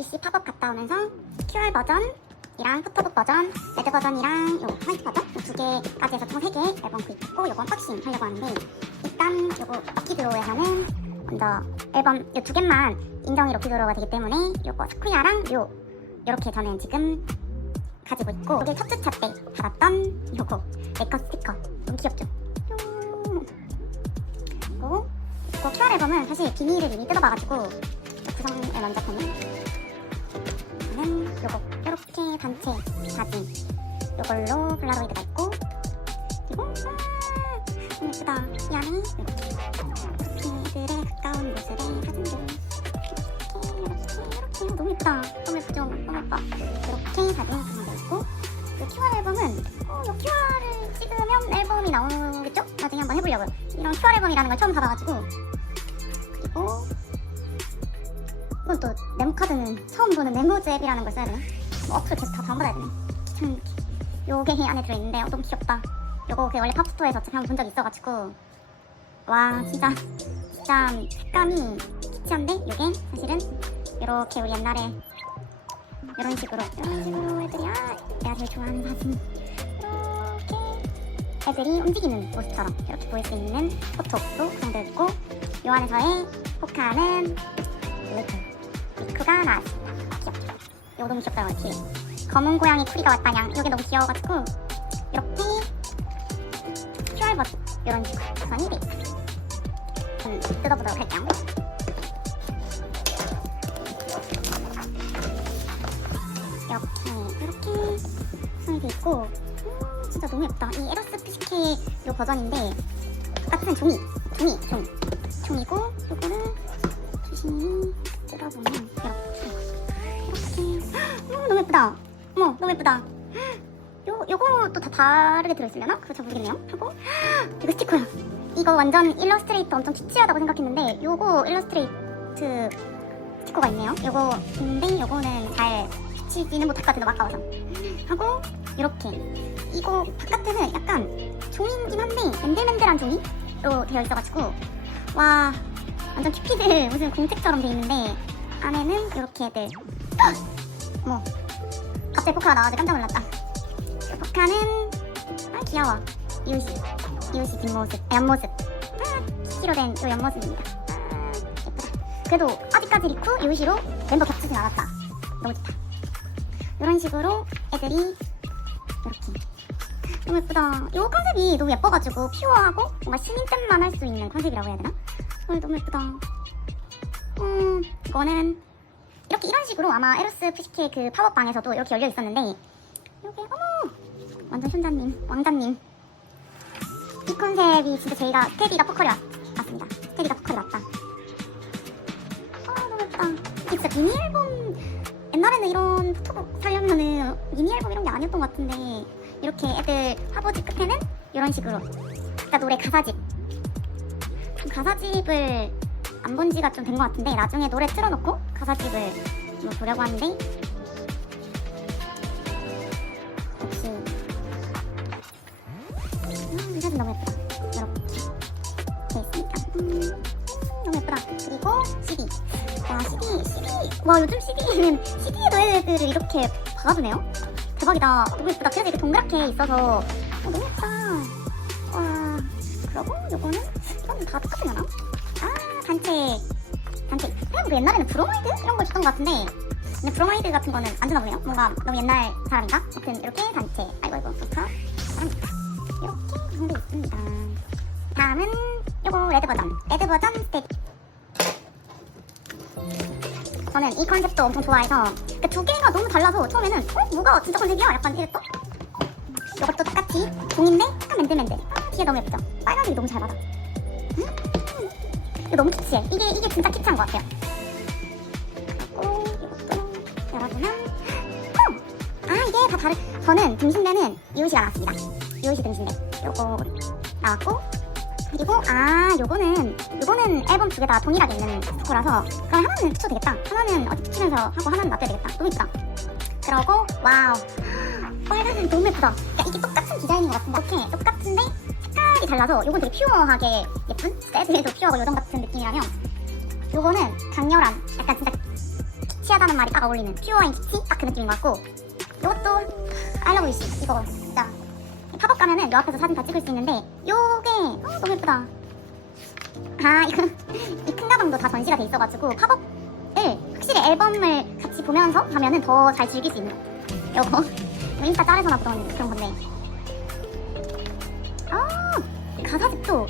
BC 팝업 갔다 오면서 QR 버전이랑 포토북 버전, 레드 버전이랑 요 화이트 버전 요두 개까지 해서 총세개 앨범 구입했고 요거 언박싱 하려고 하는데 일단 요거 럭키드로우에서는 먼저 앨범 요 두 개만 인정이 럭키드로우가 되기 때문에 요거 스쿠야랑 요 요렇게 저는 지금 가지고 있고 이게 첫 주차 때 받았던 요거 메이커 스티커 너무 귀엽죠? 뿅. 그리고 이거 QR 앨범은 사실 비닐을 이미 뜯어봐가지고 구성을 먼저 보면 저는 요거 요렇게 단체 사진 요걸로 폴라로이드가 있고 그리고 아 너무 예쁘다. 이 안에 애들의 가까운 모습의 사진들 이렇게 이렇게 이렇게. 너무 예쁘다. 너무 예쁘죠? 너무 예뻐. 이렇게 사진 구성되어 있고 이 QR 앨범은 어, 이 QR을 찍으면 앨범이 나오겠죠? 나중에 한번 해보려고요. 이런 QR 앨범이라는 걸 처음 받아가지고. 그리고 이건 또 네모카드는 처음 보는 네모즈 앱이라는 걸 써야 되나? 뭐 어플 계속 다 다운받아야 되네. 귀찮은 요게 안에 들어있는데 어, 너무 귀엽다. 요거 그 원래 팝스토어에서 어차피 한번 본 적 있어가지고. 와 진짜 진짜 색감이 키치한데? 요게 사실은 이렇게 우리 옛날에 이런 식으로 이런 식으로 애들이 아 내가 제일 좋아하는 사진 이렇게 애들이 움직이는 모습처럼 이렇게 보일 수 있는 포토도 구성되어 있고 요 안에서의 포카는 리 크가 나왔습니다. 귀엽죠 이거 너무 귀엽더라고요 뒤에 검은 고양이 쿠리가 왔다냥. 이게 너무 귀여워가지고 이렇게 버튼 이런 식으로 돼 있습니다 좀 뜯어보도록 할게요. 이렇게 이렇게 구성이 돼 있고 음, 진짜 너무 예쁘다. 이 에로스 PCK 요 버전인데 같은 종이 종이 종이 종이고 조심히 뜯어 보면 이렇게 이렇게. 어, 너무 예쁘다. 어머 너무 예쁘다. 요, 또다 다르게 들어있으려나? 그거 잘 모르겠네요. 하고 이거 스티커야. 이거 완전 일러스트레이터 엄청 키치하다고 생각했는데 요거 일러스트레이트 스티커가 있네요. 요거 있는데 요거는 잘 비치지는 못할 것 같아 너무 아까워서. 하고 이렇게. 이거 바깥에는 약간 종이긴 한데 맨들맨들한 종이로 되어 있어가지고 와 완전 큐피드 무슨 공책처럼 돼 있는데 안에는 이렇게 애들 뭐 갑자기 포카가 나와서 깜짝 놀랐다. 포카는 아 귀여워. 이웃이 이웃이 뒷모습 옆모습. 아 키로 된 요 옆모습입니다. 아 예쁘다. 그래도 아직까지 리쿠 이웃이로 멤버 겹치진 않았다. 너무 좋다. 이런 식으로 애들이 이렇게. 너무 예쁘다. 이 컨셉이 너무 예뻐가지고 퓨어하고 뭔가 신인 때만 할 수 있는 컨셉이라고 해야 되나? 어, 너무 예쁘다 음 이거는 이렇게 이런 식으로 아마 에로스 푸시케 그 팝업방에서도 이렇게 열려 있었는데 이게 어머! 완전 현자님 왕자님. 이 컨셉이 진짜 저희가 스테디가 포컬이 왔, 왔습니다. 스테디가 포컬이 왔다. 아 너무 예쁘다. 이게 진짜 미니 앨범 옛날에는 이런 포토북 살려면은 미니 앨범 이런 게 아니었던 것 같은데 이렇게 애들 화보지 끝에는 이런 식으로. 진짜 노래 가사집. 가사집을 안 본 지가 좀 된 것 같은데 나중에 노래 틀어놓고 가사집을 좀 보려고 하는데 역시 음, 이 사진 너무 예쁘다. 이렇게 돼 있으니까 음, 너무 예쁘다. 그리고 CD. 와 CD CD. 와 요즘 CD는 CD에도 애들을 이렇게 박아주네요. 대박이다. 너무 예쁘다. 그래서 이렇게 동그랗게 있어서. 어, 너무 예쁘다. 와 그리고 요거는 이건 다 똑같으려나? 단체 그냥 뭐 옛날에는 브로마이드 이런 걸 줬던 것 같은데 근데 브로마이드 같은 거는 안 주나 보네요. 뭔가 너무 옛날 사람인가? 아무튼 이렇게 단체. 아이고 아이고 좋다. 이렇게 구성되어 있습니다. 다음은 요거 레드 버전. 레드 버전 스테디 저는 이 컨셉도 엄청 좋아해서 그 두 개가 너무 달라서 처음에는 어? 뭐가 진짜 컨셉이야? 약간 이랬어 이것도 똑같이 종인데? 약간 맨들맨들. 아, 뒤에 너무 예쁘죠? 빨간색이 너무 잘 받아. 음, 이거 너무 키치해 이게 이게 진짜 키치한 것 같아요. 그리고 이것도. 열어보면 어! 아 이게 다 다른 저는 등신대는 이웃이가 나왔습니다. 이웃이 등신대. 요거 나왔고 그리고 아 요거는 요거는 앨범 두 개 다 동일하게 있는 스코라서 그럼 하나는 붙여도 되겠다. 하나는 어디 붙이면서 하고 하나는 놔둬야 되겠다. 너무 예쁘다. 그러고 와우. 빨간색 너무 예쁘다. 그러니까 이게 똑같은 디자인인 것 같은데? 이렇게 똑같은데 색깔이 달라서 요건 되게 퓨어하게 예쁜? 세드에서 퓨어하고 요정 같은 느낌이라면 요거는 강렬한 약간 진짜 키치하다는 말이 딱 어울리는 퓨어 앤 키치 딱 그 느낌인 것 같고 이것도 알러브 위시 이거 진짜 팝업 가면은 요 앞에서 사진 다 찍을 수 있는데 요게 어, 너무 예쁘다. 아 이거 이큰 가방도 다 전시가 돼 있어가지고 팝업을 확실히 앨범을 같이 보면서 가면은 더 잘 즐길 수 있는 요거 인스타 짤에서나 보던 그런 건데 가사집도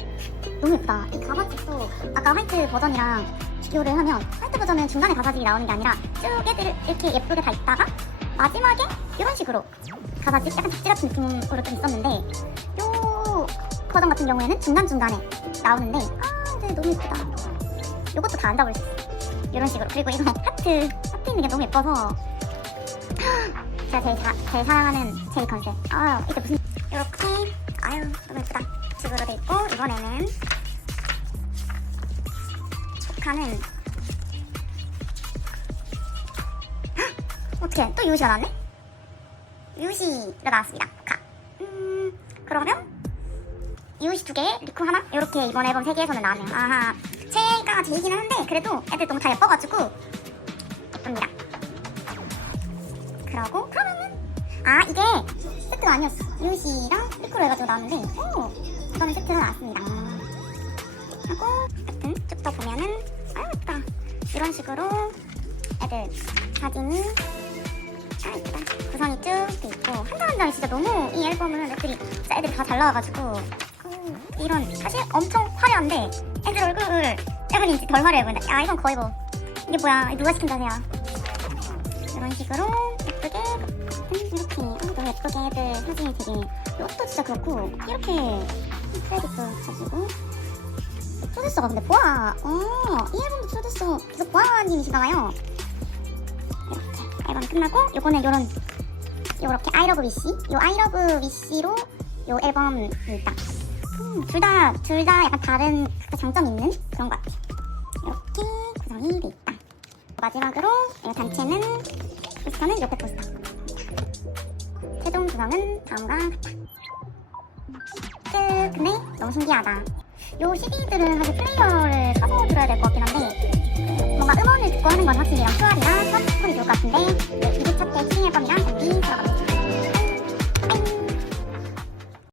너무 예쁘다. 이 가사집도 아까 화이트 버전이랑 비교를 하면 화이트 버전은 중간에 가사집이 나오는 게 아니라 쭉 애들 이렇게 예쁘게 다 있다가 마지막에 이런 식으로 가사집 약간 잡지 같은 느낌으로 좀 있었는데 요 버전 같은 경우에는 중간중간에 나오는데 아 근데 너무 예쁘다. 요것도 다 안다고 했어. 이런 식으로. 그리고 이거 하트 하트 있는 게 너무 예뻐서 제가 제일, 자, 제일 사랑하는 제일 컨셉. 아 이게 무슨 이렇게? 아유 너무 예쁘다 식으로 돼 있고 이번에는 북한은 어떻게 또 유시가 나왔네? 유시가 나왔습니다. 가. 음 그러면 유시 두 개, 리쿠 하나 이렇게 이번 앨범 세 개에서는 나왔네요. 아하 제가 제이긴 하는데 그래도 애들 너무 다 예뻐가지고 예쁩니다. 그러고 그러면은 아 이게 세트가 아니었어. 유시랑 리쿠로 해가지고 나왔는데 오 이거는 세트로 나왔습니다. 하고 하여튼 쭉더 보면은 아유 예쁘다. 이런 식으로 애들 사진이 아 이쁘다 구성이 쭉돼 있고 한 장 한 장이 진짜 너무 이 앨범은 애들이 진짜 애들이 다 잘 나와가지고 어, 이런 사실 엄청 화려한데 애들 얼굴을 약간인지 덜 화려해 보인다 야 이건 거의 뭐 이게 뭐야 누가 시킨 자세야 이런 식으로 예쁘게 음, 이렇게 어, 너무 예쁘게 애들 사진이 되게 이것도 진짜 그렇고 이렇게 크레딧도 가지고. 프로듀서가 근데 보아. 어 이 앨범도 프로듀서 계속 보아님이신가봐요. 이렇게 앨범 끝나고 요거는 요런 요렇게 아이러브 위시 요 아이러브 위시로 요 앨범이 있다 음, 둘다 둘 다 약간 다른 각자 장점 있는 그런 것 같아 이렇게 구성이 돼 있다. 마지막으로 이 단체는 포스터는 옆에 포스터. 최종 구성은 다음과 같다 스 근데 너무 신기하다. 요 CD들은 사실 플레이어를 사서 들어야 될 것 같긴 한데 뭔가 음원을 듣고 하는 건 확실히 이런 큐알이랑 스마트폰이 좋을 것 같은데 이북 차트 스팅앨범이랑 공기 들어갑니다.